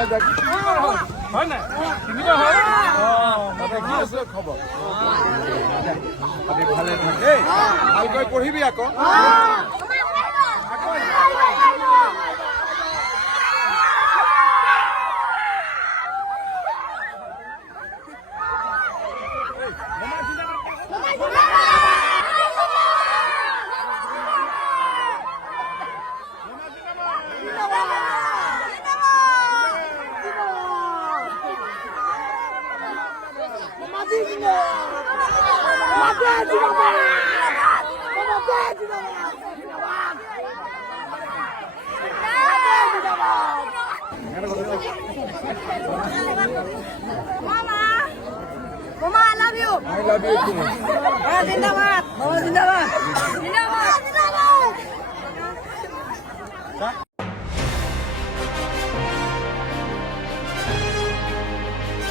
হয় নাই কিনিবা হয় কি আছে খবৰ ভালে থাকে ভালকৈ পঢ়িবি আকৌ Mama, I love you. I love you too. Zindabad. Mama, Zindabad. Zindabad.